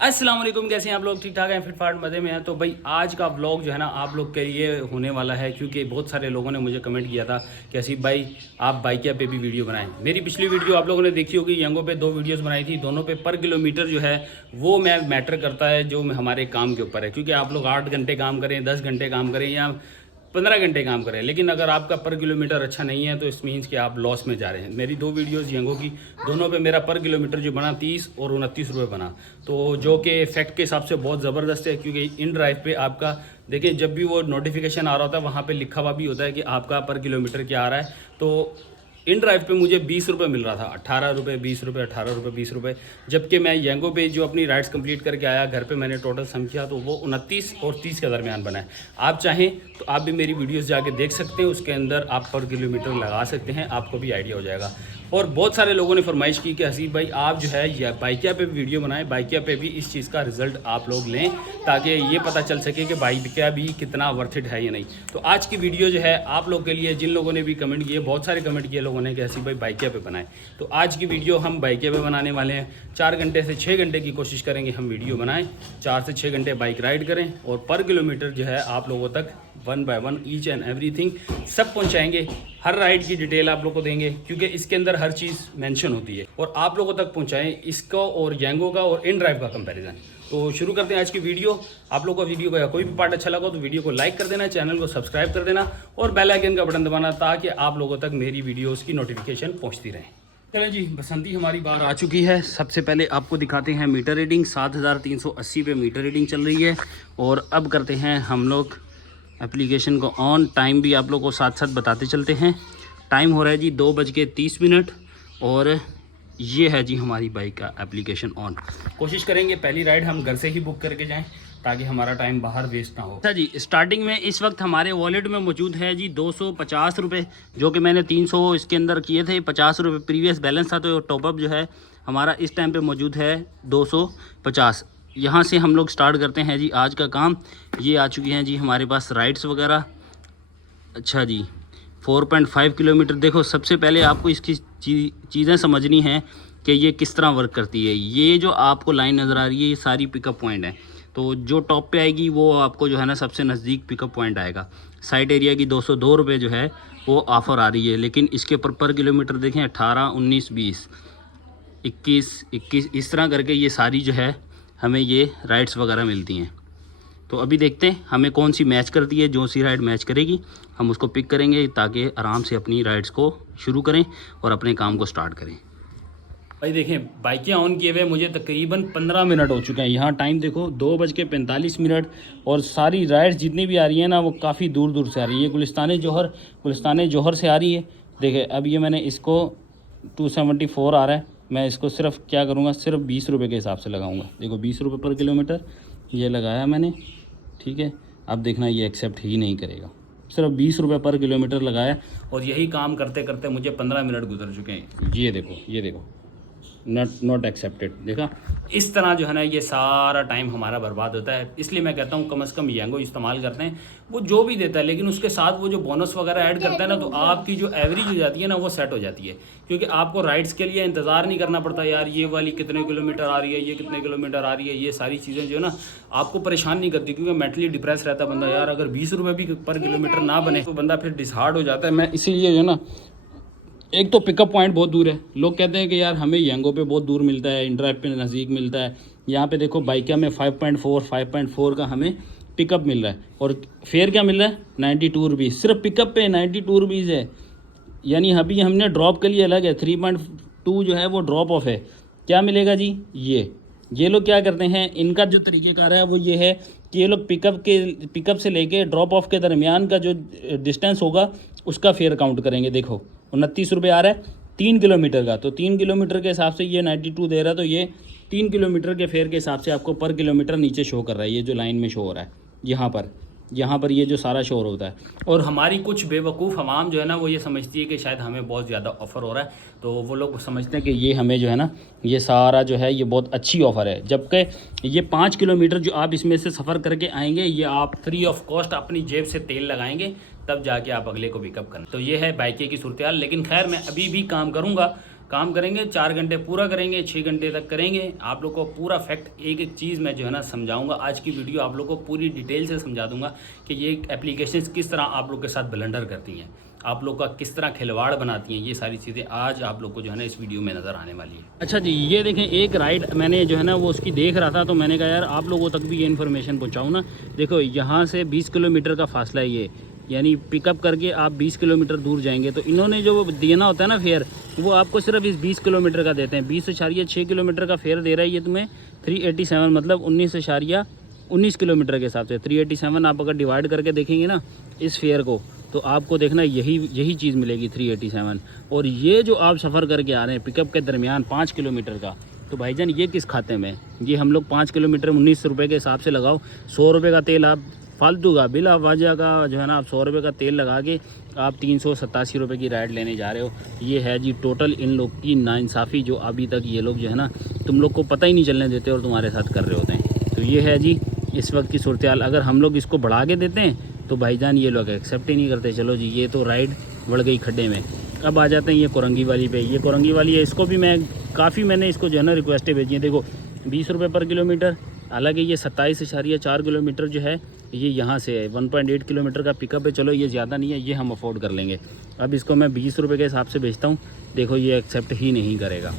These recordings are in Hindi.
अस्सलाम वालेकुम, कैसे हैं आप लोग? ठीक ठाक हैं, फिट फाट मज़े में हैं। तो भाई आज का व्लॉग जो है ना आप लोग के लिए होने वाला है, क्योंकि बहुत सारे लोगों ने मुझे कमेंट किया था कि आसिफ भाई आप बाइकिया पे भी वीडियो बनाएं। मेरी पिछली वीडियो आप लोगों ने देखी होगी, यंगो पे 2 वीडियोस बनाई थी, दोनों पे पर किलोमीटर जो है वो मैटर करता है जो हमारे काम के ऊपर है। क्योंकि आप लोग 8 घंटे काम करें, 10 घंटे काम करें या 15 घंटे काम करें, लेकिन अगर आपका पर किलोमीटर अच्छा नहीं है तो इस मीन्स कि आप लॉस में जा रहे हैं। मेरी 2 वीडियोस यंगो की, दोनों पे मेरा पर किलोमीटर जो बना 30 और 29 रुपये बना, तो जो कि फैक्ट के हिसाब से बहुत ज़बरदस्त है। क्योंकि इन ड्राइव पे आपका देखिए, जब भी वो नोटिफिकेशन आ रहा होता है वहाँ पे लिखा हुआ भी होता है कि आपका पर किलोमीटर क्या आ रहा है। तो इन ड्राइव पे मुझे 20 रुपये मिल रहा था, 18 रुपये 20 रुपये, 18 रुपये 20 रुपये। जबकि मैं यंगो पे जो अपनी राइड्स कंप्लीट करके आया, घर पे मैंने टोटल सम किया तो वो 29 और 30 के दरमियान बना है। आप चाहें तो आप भी मेरी वीडियोस जाके देख सकते हैं, उसके अंदर आप पर किलोमीटर लगा सकते हैं, आपको भी आइडिया हो जाएगा। और बहुत सारे लोगों ने फरमाइश की कि आसिफ भाई आप जो है बाइकिया पे वीडियो बनाएं, बाइकिया पे भी इस चीज़ का रिजल्ट आप लोग लें, ताकि ये पता चल सके कि बाइकिया भी कितना वर्थ इट है या नहीं। तो आज की वीडियो जो है आप लोग के लिए, जिन लोगों ने भी कमेंट किए, बहुत सारे कमेंट किए लोगों ने कि आसिफ भाई बाइकिया पे बनाएं, तो आज की वीडियो हम बाइकिया पे बनाने वाले हैं। 4 घंटे से 6 घंटे की कोशिश करेंगे हम वीडियो बनाएं, 4 से 6 घंटे बाइक राइड करें और पर किलोमीटर जो है आप लोगों तक 1 बाय 1 ईच एंड एवरीथिंग सब पहुंचाएंगे। हर राइड की डिटेल आप लोग को देंगे, क्योंकि इसके अंदर हर चीज़ मेंशन होती है, और आप लोगों तक पहुंचाएं इसका और यंगो का और इन ड्राइव का कंपैरिजन। तो शुरू करते हैं आज की वीडियो। आप लोगों को वीडियो का कोई भी पार्ट अच्छा लगा तो वीडियो को लाइक कर देना, चैनल को सब्सक्राइब कर देना और बेल आइकन का बटन दबाना, ताकि आप लोगों तक मेरी वीडियोज़ की नोटिफिकेशन पहुँचती रहे। चलिए जी, बसंती हमारी बाहर आ चुकी है। सबसे पहले आपको दिखाते हैं मीटर रीडिंग। 7380 पे मीटर रीडिंग चल रही है। और अब करते हैं हम लोग एप्लीकेशन को ऑन। टाइम भी आप लोग को साथ साथ बताते चलते हैं। टाइम हो रहा है जी 2:30 और ये है जी हमारी बाइक का एप्लीकेशन ऑन। कोशिश करेंगे पहली राइड हम घर से ही बुक करके जाएं, ताकि हमारा टाइम बाहर वेस्ट ना हो। अच्छा जी, स्टार्टिंग में इस वक्त हमारे वॉलेट में मौजूद है जी 250 रुपये, जो कि मैंने 300 इसके अंदर किए थे। 50 रुपये प्रीवियस बैलेंस था, तो टॉपअप जो है हमारा इस टाइम पे मौजूद है 250। यहाँ से हम लोग स्टार्ट करते हैं जी आज का काम। ये आ चुकी हैं जी हमारे पास राइड्स वगैरह। अच्छा जी, 4.5 किलोमीटर। देखो, सबसे पहले आपको इसकी चीज़ें समझनी हैं कि ये किस तरह वर्क करती है। ये जो आपको लाइन नज़र आ रही है, ये सारी पिकअप पॉइंट है। तो जो टॉप पे आएगी वो आपको जो है ना सबसे नज़दीक पिकअप पॉइंट आएगा। साइड एरिया की 202 रुपये जो है वो ऑफ़र आ रही है, लेकिन इसके पर किलोमीटर देखें 18, 19, 20, 21, इस तरह करके ये सारी जो है हमें ये राइड्स वगैरह मिलती हैं। तो अभी देखते हैं हमें कौन सी मैच करती है। जो सी राइड मैच करेगी हम उसको पिक करेंगे, ताकि आराम से अपनी राइड्स को शुरू करें और अपने काम को स्टार्ट करें। भाई देखें, बाइकें ऑन किए हुए मुझे तकरीबन 15 मिनट हो चुके हैं। यहाँ टाइम देखो 2:45 और सारी राइड्स जितनी भी आ रही है ना वो काफ़ी दूर दूर से आ रही है। ये गुलिस्तान जौहर से आ रही है। देखें, अब ये मैंने इसको 274 आ रहा है। मैं इसको सिर्फ क्या करूँगा, सिर्फ 20 रुपये के हिसाब से लगाऊँगा। देखो 20 रुपये पर किलोमीटर ये लगाया मैंने, ठीक है। अब देखना ये एक्सेप्ट ही नहीं करेगा। सिर्फ 20 रुपये पर किलोमीटर लगाया, और यही काम करते करते मुझे 15 मिनट गुजर चुके हैं। ये देखो नॉट एक्सेप्टेड। देखा, इस तरह जो है ना ये सारा टाइम हमारा बर्बाद होता है। इसलिए मैं कहता हूँ कम से कम यंगो इस्तेमाल करते हैं, वो जो भी देता है, लेकिन उसके साथ वो जो बोनस वगैरह ऐड करता है ना, तो आपकी जो एवरेज हो जाती है ना वो सेट हो जाती है। क्योंकि आपको राइड्स के लिए इंतज़ार नहीं करना पड़ता, यार ये वाली कितने किलोमीटर आ रही है, ये कितने किलोमीटर आ रही है। ये सारी चीज़ें जो है ना आपको परेशान नहीं करती, क्योंकि मेंटली डिप्रेस रहता है बंदा। यार अगर 20 रुपये भी पर किलोमीटर ना बने तो बंदा फिर डिसहार्ड हो जाता है। मैं इसीलिए जो है ना, एक तो पिकअप पॉइंट बहुत दूर है। लोग कहते हैं कि यार हमें यंगो पे बहुत दूर मिलता है, इन ड्राइव पे नज़दीक मिलता है। यहाँ पे देखो बाइकिया में 5.4 का हमें पिकअप मिल रहा है, और फेयर क्या मिल रहा है 92 रुपीज़। सिर्फ पिकअप पे 92 रुपीज़ है। यानी अभी हमने ड्रॉप के लिए अलग है, 3.2 जो है वो ड्रॉप ऑफ है। क्या मिलेगा जी, ये लोग क्या करते हैं, इनका जो तरीक़ेकार है वो ये है कि ये लोग पिकअप से लेके ड्रॉप ऑफ के दरमियान का जो डिस्टेंस होगा उसका फेयर काउंट करेंगे। देखो 29 रुपये आ रहा है 3 किलोमीटर का, तो 3 किलोमीटर के हिसाब से ये 92 दे रहा है। तो ये 3 किलोमीटर के फेयर के हिसाब से आपको पर किलोमीटर नीचे शो कर रहा है। ये जो लाइन में शो हो रहा है यहाँ पर ये जो सारा शोर होता है। और हमारी कुछ बेवकूफ़ आवाम जो है ना वो ये समझती है कि शायद हमें बहुत ज़्यादा ऑफ़र हो रहा है, तो वो लोग समझते हैं कि ये हमें जो है ना ये सारा जो है ये बहुत अच्छी ऑफ़र है। जबकि ये 5 किलोमीटर जो आप इसमें से सफ़र करके आएंगे, ये आप फ्री ऑफ कॉस्ट अपनी जेब से तेल लगाएंगे, तब जाके आप अगले को पिकअप करना। तो ये है बाइके की सूरत हाल। लेकिन खैर मैं अभी भी काम करूँगा, काम करेंगे, 4 घंटे पूरा करेंगे, 6 घंटे तक करेंगे। आप लोग को पूरा फैक्ट एक एक चीज़ मैं जो है ना समझाऊंगा। आज की वीडियो आप लोग को पूरी डिटेल से समझा दूंगा कि ये एप्लीकेशंस किस तरह आप लोग के साथ ब्लंडर करती हैं, आप लोग का किस तरह खिलवाड़ बनाती हैं। ये सारी चीज़ें आज आप लोग को जो है ना इस वीडियो में नज़र आने वाली है। अच्छा जी, ये देखें एक राइड मैंने जो है ना वो उसकी देख रहा था, तो मैंने कहा यार आप लोगों तक भी ये इन्फॉर्मेशन पहुँचाऊँ ना। देखो यहाँ से 20 किलोमीटर का फासला है ये, यानी पिकअप करके आप 20 किलोमीटर दूर जाएंगे। तो इन्होंने जो देना होता है ना फेयर, वो आपको सिर्फ इस 20 किलोमीटर का देते हैं। 20.6 किलोमीटर का फेयर दे रहा है ये तुम्हें 387, मतलब 19 किलोमीटर के हिसाब से 387 आप अगर डिवाइड करके देखेंगे ना इस फेयर को, तो आपको देखना यही चीज़ मिलेगी 387। और ये जो आप सफ़र करके आ रहे हैं पिकअप के दरमियान 5 किलोमीटर का, तो भाईजान ये किस खाते में? ये हम लोग 5 किलोमीटर 19 रुपये के हिसाब से लगाओ। 100 रुपये का तेल आप फालतू का बिला वजह का जो है ना आप 100 रुपये का तेल लगा के आप 387 रुपये की राइड लेने जा रहे हो। ये है जी टोटल इन लोग की नाइंसाफ़ी, जो अभी तक ये लोग जो है ना तुम लोग को पता ही नहीं चलने देते और तुम्हारे साथ कर रहे होते हैं। तो ये है जी इस वक्त की सूरत हाल। अगर हम लोग इसको बढ़ा के देते हैं तो भाईजान ये लोग एक्सेप्ट ही नहीं करते। चलो जी, ये तो राइड बढ़ गई खड्डे में। अब आ जाते हैं ये कोरंगी वाली पे। ये कोरंगी वाली है, इसको भी मैंने इसको जो है ना रिक्वेस्टें भेजी हैं। देखो 20 रुपये पर किलोमीटर, हालांकि ये 27.4 किलोमीटर जो है ये यहाँ से है। 1.8 किलोमीटर का पिकअप है। चलो ये ज़्यादा नहीं है, ये हम अफोर्ड कर लेंगे। अब इसको मैं 20 रुपये के हिसाब से बेचता हूँ। देखो ये एक्सेप्ट ही नहीं करेगा।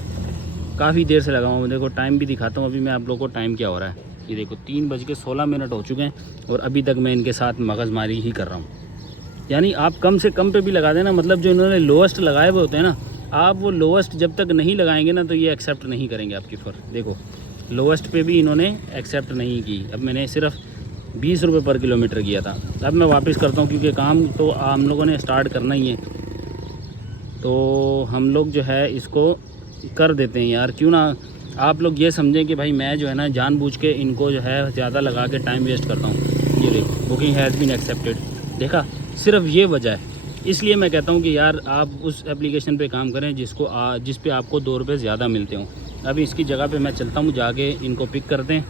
काफ़ी देर से लगा हूँ। देखो टाइम भी दिखाता हूँ अभी मैं आप लोगों को टाइम क्या हो रहा है। ये देखो 3:16 हो चुके हैं और अभी तक मैं इनके साथ मगजमारी ही कर रहा हूँ। यानी आप कम से कम पे भी लगा देना, मतलब जो इन्होंने लोएस्ट लगाए हुए होते हैं ना, आप वो लोएस्ट जब तक नहीं लगाएंगे ना तो ये एक्सेप्ट नहीं करेंगे आपकी फर। देखो लोएस्ट पे भी इन्होंने एक्सेप्ट नहीं की। अब मैंने सिर्फ 20 रुपये पर किलोमीटर किया था। अब मैं वापस करता हूँ क्योंकि काम तो हम लोगों ने स्टार्ट करना ही है। तो हम लोग जो है इसको कर देते हैं यार। क्यों ना आप लोग ये समझें कि भाई मैं जो है ना जानबूझ के इनको जो है ज़्यादा लगा के टाइम वेस्ट करता हूँ। ये देखो बुकिंग हैज़ बीन एक्सेप्टेड, देखा, सिर्फ ये वजह है। इसलिए मैं कहता हूँ कि यार आप उस एप्लीकेशन पे काम करें जिस पे आपको 2 रुपये ज़्यादा मिलते हों। अभी इसकी जगह पे मैं चलता हूँ, जाके इनको पिक कर दें,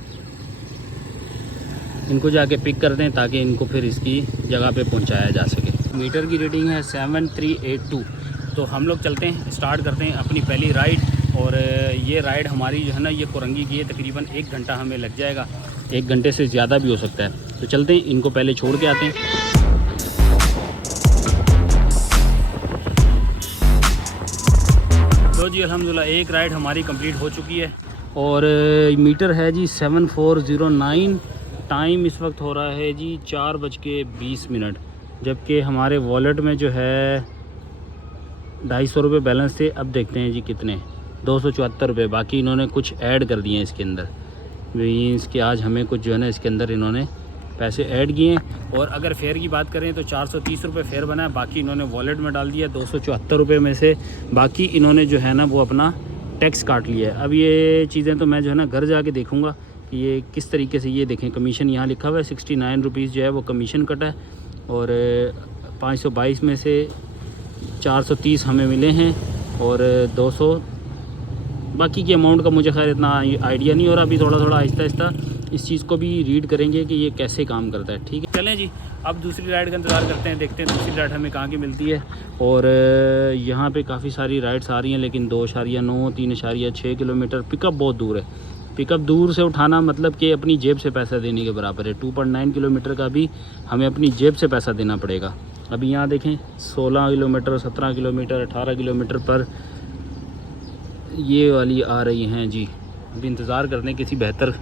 ताकि इनको फिर इसकी जगह पे पहुँचाया जा सके। मीटर की रीडिंग है 7382। तो हम लोग चलते हैं, स्टार्ट करते हैं अपनी पहली राइड। और ये राइड हमारी जो है ना ये कोरंगी की है। तकरीबन 1 घंटा हमें लग जाएगा, 1 घंटे से ज़्यादा भी हो सकता है। तो चलते हैं, इनको पहले छोड़ के आते हैं। तो जी अल्हम्दुलिल्लाह एक राइड हमारी कंप्लीट हो चुकी है और मीटर है जी 7409। टाइम इस वक्त हो रहा है जी 4:20, जबकि हमारे वॉलेट में जो है 250 रुपये बैलेंस थे। अब देखते हैं जी कितने, 274 रुपये। बाकी इन्होंने कुछ ऐड कर दिए हैं इसके अंदर, मीन्स कि आज हमें कुछ जो है ना इसके अंदर इन्होंने पैसे ऐड किए हैं। और अगर फेयर की बात करें तो 430 रुपये फेयर बना है, बाकी इन्होंने वॉलेट में डाल दिया 274 रुपये में से। बाकी इन्होंने जो है ना वो अपना टैक्स काट लिया है। अब ये चीज़ें तो मैं जो है ना घर जाके देखूँगा कि ये किस तरीके से। ये देखें कमीशन यहाँ लिखा हुआ है 69 रुपीज़ जो है वो कमीशन कटा है। और 522 में से 430 हमें मिले हैं और 200 बाकी की अमाउंट का मुझे खैर इतना आइडिया नहीं हो रहा। अभी थोड़ा आहिस्ता इस चीज़ को भी रीड करेंगे कि ये कैसे काम करता है। ठीक है, चलें जी अब दूसरी राइड का इंतज़ार करते हैं, देखते हैं दूसरी राइड हमें कहाँ की मिलती है। और यहाँ पे काफ़ी सारी राइड्स आ रही हैं, लेकिन 2.9 3.6 किलोमीटर पिकअप बहुत दूर है। पिकअप दूर से उठाना मतलब कि अपनी जेब से पैसा देने के बराबर है। 2.9 किलोमीटर का भी हमें अपनी जेब से पैसा देना पड़ेगा। अभी यहाँ देखें 16 किलोमीटर 17 किलोमीटर 18 किलोमीटर पर ये वाली आ रही हैं जी। अभी इंतज़ार करते हैं किसी बेहतर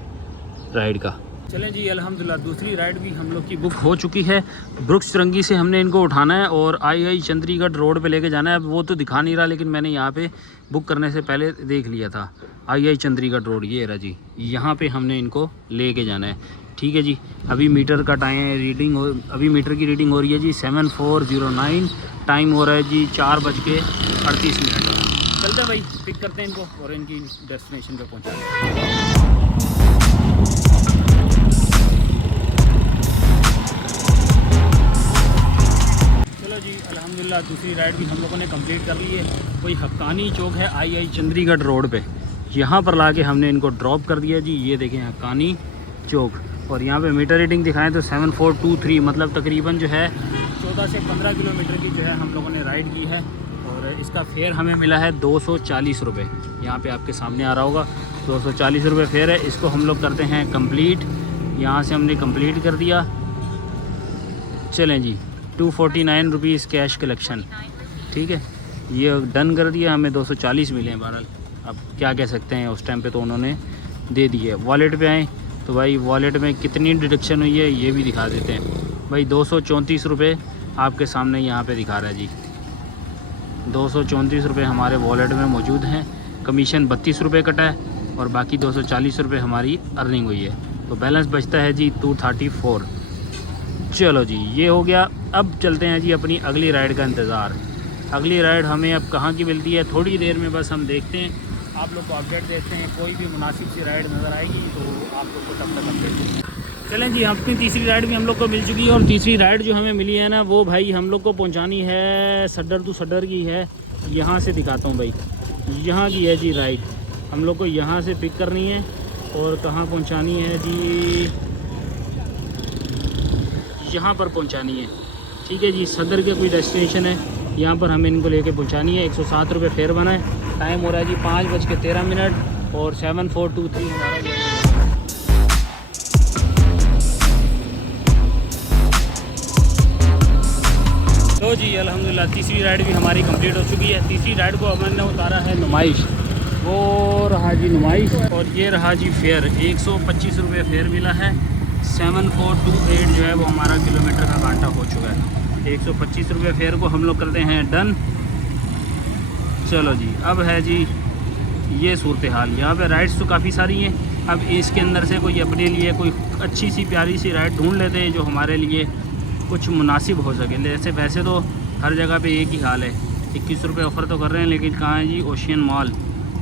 राइड का। चलें जी अल्हम्दुलिल्लाह दूसरी राइड भी हम लोग की बुक हो चुकी है। ब्रुक्स चुरंगी से हमने इनको उठाना है और आई चंद्रीगढ़ रोड पे लेके जाना है। अब वो तो दिखा नहीं रहा, लेकिन मैंने यहाँ पे बुक करने से पहले देख लिया था। आई चंद्रीगढ़ रोड ये रहा जी, यहाँ पे हमने इनको लेके जाना है। ठीक है जी, अभी मीटर का अभी मीटर की रीडिंग हो रही है जी 7409। टाइम हो रहा है जी 4:38। चलते हैं भाई, पिक करते हैं इनको और इनकी डेस्टिनेशन पे पहुँचाते हैं। चलो जी अल्हम्दुलिल्लाह दूसरी राइड भी हम लोगों ने कंप्लीट कर ली है। कोई हक्कानी चौक है आई चंद्रीगढ़ रोड पे, यहाँ पर लाके हमने इनको ड्रॉप कर दिया जी। ये देखें हक्कानी चौक, और यहाँ पे मीटर रीडिंग दिखाएं तो 7423, मतलब तकरीबन जो है 14 से 15 किलोमीटर की जो है हम लोगों ने राइड की है। और इसका फेयर हमें मिला है 240 रुपये। यहाँ पे आपके सामने आ रहा होगा 240 रुपये फेयर है। इसको हम लोग करते हैं कंप्लीट। यहाँ से हमने कंप्लीट कर दिया। चलें जी, 249 रुपीज़ कैश कलेक्शन, ठीक है, ये डन कर दिया। हमें 240 मिले हैं। बहरहाल अब क्या कह सकते हैं, उस टाइम पे तो उन्होंने दे दिए। वॉलेट पे आएँ तो भाई वॉलेट में कितनी डिडक्शन हुई है ये भी दिखा देते हैं भाई। 234 रुपये आपके सामने यहाँ पे दिखा रहा है जी। 234 रुपये हमारे वॉलेट में मौजूद हैं। कमीशन 32 रुपये कटा है और बाकी 240 रुपये हमारी अर्निंग हुई है। तो बैलेंस बचता है जी 234। चलो जी, ये हो गया। अब चलते हैं जी अपनी अगली राइड का इंतज़ार। अगली राइड हमें अब कहाँ की मिलती है, थोड़ी देर में बस हम देखते हैं, आप लोग को अपडेट देते हैं। कोई भी मुनासिब सी राइड नज़र आएगी तो आप लोग को तब तक अपडेट देंगे। चलें जी, अपनी तीसरी राइड भी हम लोग को मिल चुकी है। और तीसरी राइड जो हमें मिली है ना, वो भाई हम लोग को पहुंचानी है सदर टू सदर की है। यहाँ से दिखाता हूँ भाई, यहाँ की है जी राइड। हम लोग को यहाँ से पिक करनी है और कहाँ पहुंचानी है जी, यहाँ पर पहुंचानी है, ठीक है जी। सदर के कोई डेस्टिनेशन है, यहाँ पर हमें इनको लेके पहुंचानी है। 107 रुपये फेयर बना है। टाइम हो रहा है जी 5:13 और 7423 हमारा। तो जी अल्हम्दुलिल्लाह तीसरी राइड भी हमारी कंप्लीट हो चुकी है। तीसरी राइड को हमने उतारा है नुमाइश, वो रहा जी नुमाइश, और ये रहा जी फेयर। 125 रुपये फेयर मिला है। 7428 जो है वो हमारा किलोमीटर का घंटा हो चुका है। 125 रुपये फेयर को हम लोग करते हैं डन। चलो जी, अब है जी ये सूरत हाल। यहाँ पे राइड्स तो काफ़ी सारी हैं। अब इसके अंदर से कोई अपने लिए कोई अच्छी सी प्यारी सी राइड ढूंढ लेते हैं जो हमारे लिए कुछ मुनासिब हो सके। जैसे वैसे तो हर जगह पे एक ही हाल है, 21 रुपये ऑफ़र तो कर रहे हैं, लेकिन कहाँ है जी ओशियन मॉल।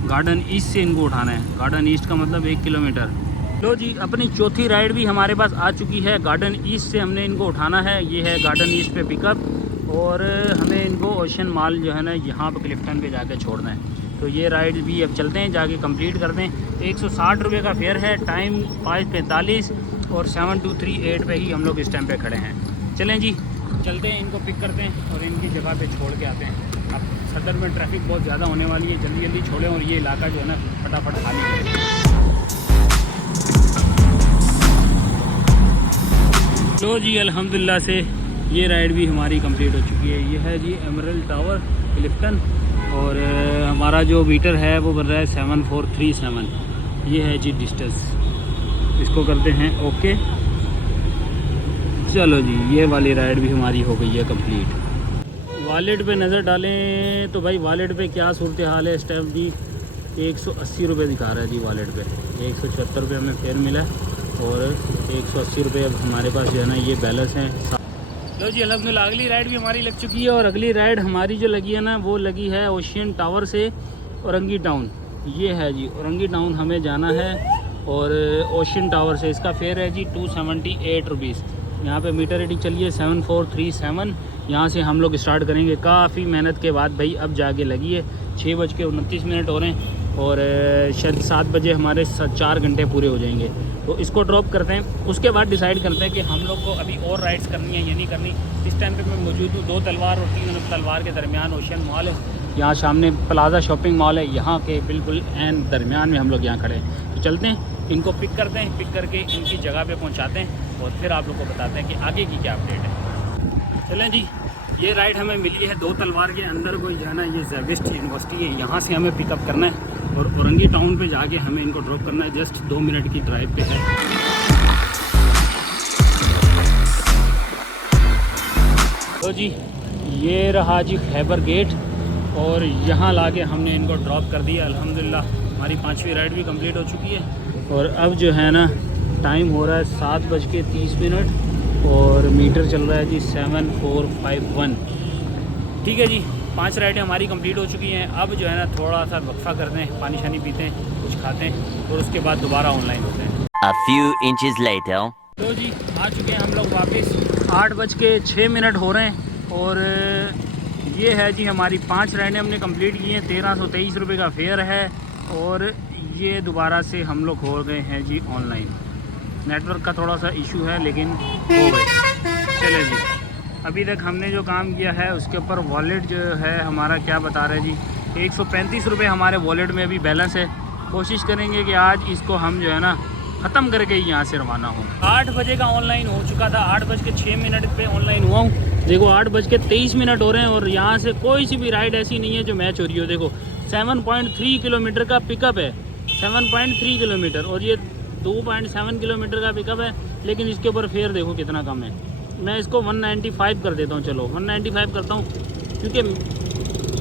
गार्डन ईस्ट से इनको उठाना है। गार्डन ईस्ट का मतलब 1 किलोमीटर। लो जी, अपनी चौथी राइड भी हमारे पास आ चुकी है। गार्डन ईस्ट से हमने इनको उठाना है। ये है गार्डन ईस्ट पे पिकअप, और हमें इनको ओशियन मॉल जो है ना यहाँ पर क्लिफ्टन पे जाके छोड़ना है। तो ये राइड भी अब चलते हैं, जाके कंप्लीट करते हैं। 160 रुपये का फेयर है। टाइम 5:45 और 7238 पे ही हम लोग इस टाइम पे खड़े हैं। चलें जी, चलते हैं, इनको पिक करते हैं और इनकी जगह पे छोड़ के आते हैं। अब सदर में ट्रैफिक बहुत ज़्यादा होने वाली है, जल्दी जल्दी छोड़ें और ये इलाका जो है ना फटाफट खाली करें। तो जी अल्हम्दुलिल्लाह से ये राइड भी हमारी कंप्लीट हो चुकी है। ये है जी एमरल्ड टावर क्लिफ्टन, और हमारा जो मीटर है वो बन रहा है 7437। ये है जी डिस्टेंस, इसको करते हैं ओके। चलो जी, ये वाली राइड भी हमारी हो गई है कंप्लीट। वॉलेट पे नज़र डालें तो भाई वॉलेट पे क्या सूरत हाल है इस टाइम जी। 180 रुपये दिखा रहा है जी वॉलेट पे। 176 रुपये हमें फेयर मिला और 180 रुपये अब हमारे पास जो है ना ये बैलेंस है। लो जी अल्हम्दुलिल्लाह अगली राइड भी हमारी लग चुकी है। और अगली राइड हमारी जो लगी है ना वो लगी है ओशियन टावर से औरंगी टाउन। ये है जी औरंगी टाउन हमें जाना है, और ओशियन टावर से इसका फेयर है जी 278 रुपीज़। यहाँ पे मीटर रीडिंग चलिए 7437। यहाँ से हम लोग स्टार्ट करेंगे। काफ़ी मेहनत के बाद भाई अब जाके लगी है। 6:29 हो रहे हैं और शायद 7 बजे हमारे 4 घंटे पूरे हो जाएंगे। तो इसको ड्रॉप करते हैं, उसके बाद डिसाइड करते हैं कि हम लोग को अभी और राइड्स करनी है या नहीं करनी। इस टाइम पे मैं मौजूद हूँ 2 तलवार और 3 तलवार के दरमियान। ओशियन मॉल है, यहाँ सामने प्लाजा शॉपिंग मॉल है, यहाँ के बिल्कुल एन दरमियान में हम लोग यहाँ खड़े हैं। तो चलते हैं, इनको पिक करते हैं, पिक करके इनकी जगह पे पहुँचाते हैं और फिर आप लोग को बताते हैं कि आगे की क्या अपडेट है। चलें जी, ये राइड हमें मिली है 2 तलवार के अंदर कोई जाना है। ये ज़ेविस्ट यूनिवर्सिटी है, यहाँ से हमें पिकअप करना है और औरंगी टाउन पे जाके हमें इनको ड्रॉप करना है। जस्ट 2 मिनट की ड्राइव पे है। तो जी ये रहा जी खैबर गेट, और यहाँ लाके हमने इनको ड्रॉप कर दिया। अल्हम्दुलिल्लाह हमारी 5वीं राइड भी कंप्लीट हो चुकी है। और अब जो है ना टाइम हो रहा है 7:30 और मीटर चल रहा है जी 7451। ठीक है जी, 5 राइडें हमारी कंप्लीट हो चुकी हैं। अब जो है ना थोड़ा सा वक्फा करते हैं, पानी शानी पीते हैं, कुछ खाते हैं और उसके बाद दोबारा ऑनलाइन होते हैं। A few inches later. तो जी आ चुके हैं हम लोग वापस। 8:06 हो रहे हैं और ये है जी हमारी 5 राइडें हमने कंप्लीट की हैं। 1323 रुपये का फेयर है और ये दोबारा से हम लोग हो गए हैं जी ऑनलाइन। नेटवर्क का थोड़ा सा इशू है लेकिन हो गए। चले जी, अभी तक हमने जो काम किया है उसके ऊपर वॉलेट जो है हमारा क्या बता रहा है जी, 135 रुपये हमारे वॉलेट में अभी बैलेंस है। कोशिश करेंगे कि आज इसको हम जो है ना ख़त्म करके ही यहाँ से रवाना हो। 8 बजे का ऑनलाइन हो चुका था, 8:06 पे ऑनलाइन हुआ हूँ। देखो 8:23 हो रहे हैं और यहाँ से कोई सी भी राइड ऐसी नहीं है जो मैच हो रही हो। देखो 7.3 किलोमीटर का पिकअप है, 7.3 किलोमीटर, और ये 2.7 किलोमीटर का पिकअप है, लेकिन इसके ऊपर फेयर देखो कितना कम है। मैं इसको 195 कर देता हूँ, चलो 195 करता हूँ, क्योंकि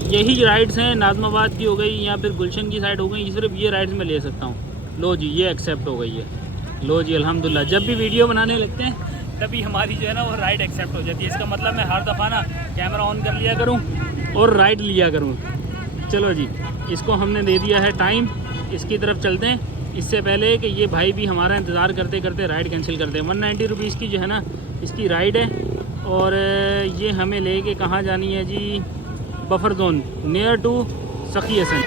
यही राइड्स हैं, नाज़माबाद की हो गई या फिर गुलशन की साइड हो गई, सिर्फ ये राइड्स मैं ले सकता हूँ। लो जी ये एक्सेप्ट हो गई है, लो जी अल्हम्दुलिल्लाह। जब भी वीडियो बनाने लगते हैं तभी हमारी जो है ना वो राइड एक्सेप्ट हो जाती है। इसका मतलब मैं हर दफ़ा ना कैमरा ऑन कर लिया करूँ और राइड लिया करूँ। चलो जी इसको हमने दे दिया है टाइम, इसकी तरफ चलते हैं। इससे पहले कि ये भाई भी हमारा इंतज़ार करते करते राइड कैंसिल करते हैं। 190 रुपीज़ की जो है ना इसकी राइड है, और ये हमें लेके कहाँ जानी है जी, बफर जोन नियर टू सखी हसन।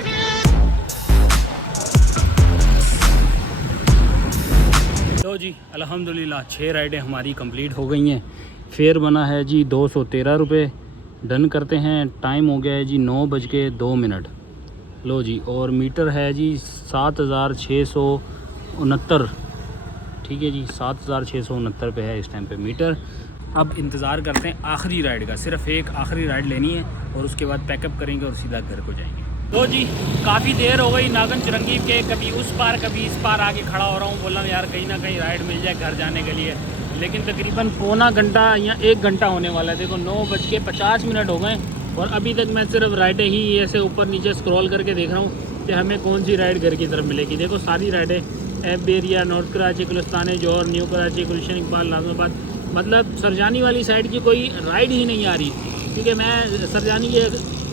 तो जी अल्हम्दुलिल्लाह 6 राइडें हमारी कंप्लीट हो गई हैं। फेयर बना है जी 213 रुपये। डन करते हैं। टाइम हो गया है जी 9:02। लो जी, और मीटर है जी 7669। ठीक है जी 7669 पे है इस टाइम पे मीटर। अब इंतज़ार करते हैं आखिरी राइड का, सिर्फ एक आखिरी राइड लेनी है और उसके बाद पैकअप करेंगे और सीधा घर को जाएंगे। तो जी काफ़ी देर हो गई नागन चुरंगी के, कभी उस पार कभी इस पार आके खड़ा हो रहा हूँ। बोला यार कहीं ना कहीं राइड मिल जाए घर जाने के लिए, लेकिन तकरीबन पौना घंटा या 1 घंटा होने वाला है। देखो 9:50 हो गए और अभी तक मैं सिर्फ राइडें ही ऐसे ऊपर नीचे स्क्रॉल करके देख रहा हूँ कि हमें कौन सी राइड घर की तरफ मिलेगी। देखो सारी राइडें एफ बेरिया, नॉर्थ कराची, गुलिस्तान जौहर, न्यू कराची, गुलशन इकबाल, नाज़माबाद, मतलब सरजानी वाली साइड की कोई राइड ही नहीं आ रही, क्योंकि मैं सरजानी के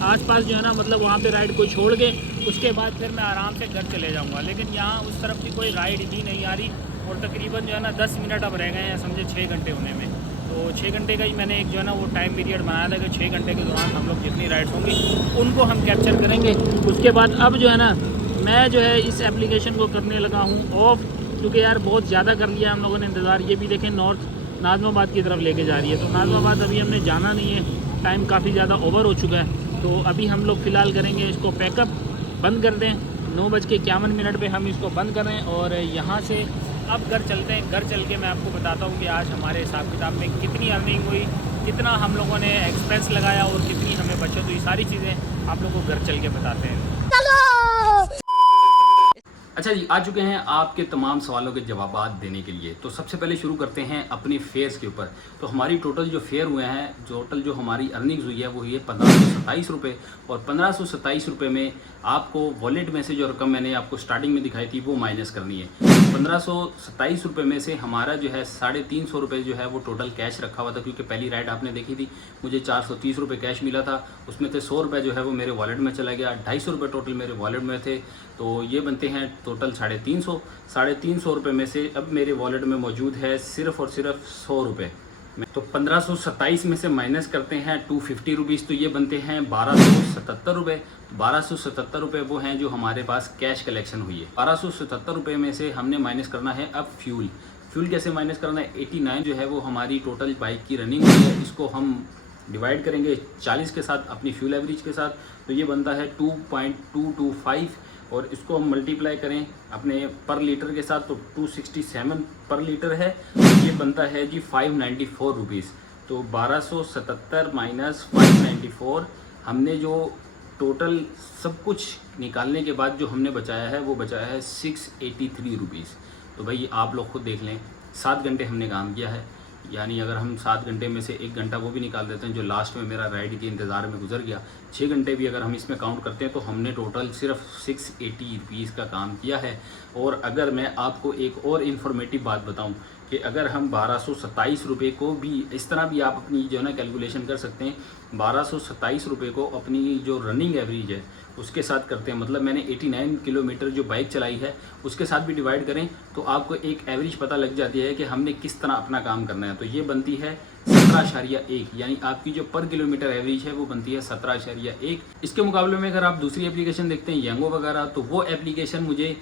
आसपास जो है ना मतलब वहाँ पे राइड को छोड़ के उसके बाद फिर मैं आराम से घर चले जाऊँगा, लेकिन यहाँ उस तरफ की कोई राइड ही नहीं आ रही। और तकरीबन जो है ना 10 मिनट अब रह गए हैं, समझे 6 घंटे होने में। तो 6 घंटे का ही मैंने एक जो है ना वो टाइम पीरियड बनाया था कि 6 घंटे के दौरान हम लोग जितनी राइड्स होंगी उनको हम कैप्चर करेंगे। उसके बाद अब जो है ना मैं जो है इस एप्लीकेशन को करने लगा हूँ ऑफ, क्योंकि यार बहुत ज़्यादा कर लिया हम लोगों ने इंतज़ार। ये भी देखें नॉर्थ नाज़माबाद की तरफ लेके जा रही है, तो नाज़माबाद अभी हमने जाना नहीं है, टाइम काफ़ी ज़्यादा ओवर हो चुका है। तो अभी हम लोग फ़िलहाल करेंगे इसको पैकअप, बंद कर दें। 9:51 पे हम इसको बंद करें और यहाँ से अब घर चलते हैं। घर चल के मैं आपको बताता हूँ कि आज हमारे हिसाब किताब में कितनी अर्निंग हुई, कितना हम लोगों ने एक्सपेंस लगाया और कितनी हमें बचत हुई। सारी चीज़ें आप लोगों को घर चल के बताते हैं। अच्छा जी, आ चुके हैं आपके तमाम सवालों के जवाब देने के लिए। तो सबसे पहले शुरू करते हैं अपनी फेयर्स के ऊपर। तो हमारी टोटल जो फेयर हुए हैं, टोटल जो हमारी अर्निंग्स हुई है वो हुई है 1527 रुपये। और 1527 रुपये में आपको वॉलेट में से जो रकम मैंने आपको स्टार्टिंग में दिखाई थी वो माइनस करनी है। 1527 रुपये में से हमारा जो है 350 रुपये जो है वो टोटल कैश रखा हुआ था, क्योंकि पहली राइड आपने देखी थी मुझे 430 रुपये कैश मिला था, उसमें से 100 रुपये जो है वो मेरे वॉलेट में चला गया, 250 रुपये टोटल मेरे वॉलेट में थे। तो ये बनते हैं टोटल 350 रुपये में से अब मेरे वॉलेट में मौजूद है सिर्फ़ और सिर्फ 100 रुपये। तो 1527 में से माइनस करते हैं 250 रुपीज़, तो ये बनते हैं 1277 रुपये। 1277 रुपये वो हैं जो हमारे पास कैश कलेक्शन हुई है। 1277 रुपये में से हमने माइनस करना है अब फ्यूल। फ्यूल कैसे माइनस करना है, 89 जो है वो हमारी टोटल बाइक की रनिंग हुई है, इसको हम डिवाइड करेंगे 40 के साथ अपनी फ्यूल एवरेज के साथ, तो ये बनता है 2.225 और इसको हम मल्टीप्लाई करें अपने पर लीटर के साथ तो 267 पर लीटर है, ये बनता है जी 594 रुपीज़। तो 1277 माइनस 594 हमने जो टोटल सब कुछ निकालने के बाद जो हमने बचाया है वो बचाया है 683 रुपीज़। तो भाई आप लोग खुद देख लें, 7 घंटे हमने काम किया है, यानी अगर हम 7 घंटे में से 1 घंटा वो भी निकाल देते हैं जो लास्ट में मेरा राइड के इंतज़ार में गुजर गया, 6 घंटे भी अगर हम इसमें काउंट करते हैं तो हमने टोटल सिर्फ 680 रुपीज़ का काम किया है। और अगर मैं आपको एक और इन्फॉर्मेटिव बात बताऊं कि अगर हम 1227 रुपये को भी इस तरह भी आप अपनी जो है ना कैलकुलेशन कर सकते हैं, 1227 रुपये को अपनी जो रनिंग एवरेज है उसके साथ करते हैं, मतलब मैंने 89 किलोमीटर जो बाइक चलाई है उसके साथ भी डिवाइड करें तो आपको एक एवरेज पता लग जाती है कि हमने किस तरह अपना काम करना है। तो ये बनती है 17.1, यानी आपकी जो पर किलोमीटर एवरेज है वो बनती है 17.1। इसके मुकाबले में अगर आप दूसरी एप्लीकेशन देखते हैं यांगो वगैरह, तो वो एप्लीकेशन मुझे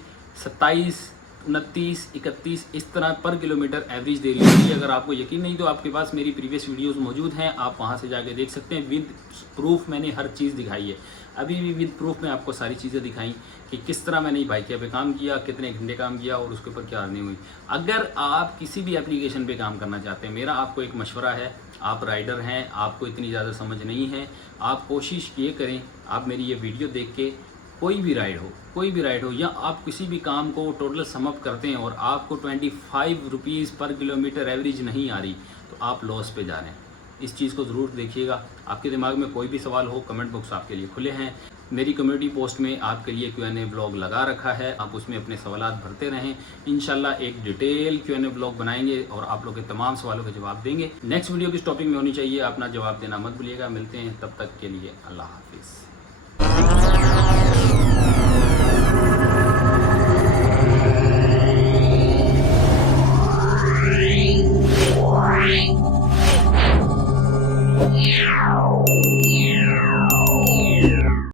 27 29, 31 इस तरह पर किलोमीटर एवरेज दे रही होगी। अगर आपको यकीन नहीं तो आपके पास मेरी प्रीवियस वीडियोस मौजूद हैं, आप वहां से जाके देख सकते हैं। विद प्रूफ मैंने हर चीज़ दिखाई है, अभी भी विद प्रूफ में आपको सारी चीज़ें दिखाई कि किस तरह मैंने बाइकिया पे काम किया, कितने घंटे काम किया और उसके ऊपर क्या अर्निंग हुई। अगर आप किसी भी एप्लीकेशन पे काम करना चाहते हैं, मेरा आपको एक मशवरा है, आप राइडर हैं, आपको इतनी ज़्यादा समझ नहीं है, आप कोशिश ये करें, आप मेरी ये वीडियो देख के कोई भी राइड हो या आप किसी भी काम को टोटल समअप करते हैं और आपको 25 रुपीज़ पर किलोमीटर एवरेज नहीं आ रही तो आप लॉस पे जा रहे हैं। इस चीज़ को ज़रूर देखिएगा। आपके दिमाग में कोई भी सवाल हो, कमेंट बॉक्स आपके लिए खुले हैं। मेरी कम्युनिटी पोस्ट में आपके लिए Q&A ब्लॉग लगा रखा है, आप उसमें अपने सवालात भरते रहें। इंशाल्लाह एक डिटेल Q&A ब्लॉग बनाएंगे और आप लोग के तमाम सवालों के जवाब देंगे। नेक्स्ट वीडियो किस टॉपिक में होनी चाहिए, अपना जवाब देना मत भूलिएगा। मिलते हैं, तब तक के लिए अल्लाह हाफिज़।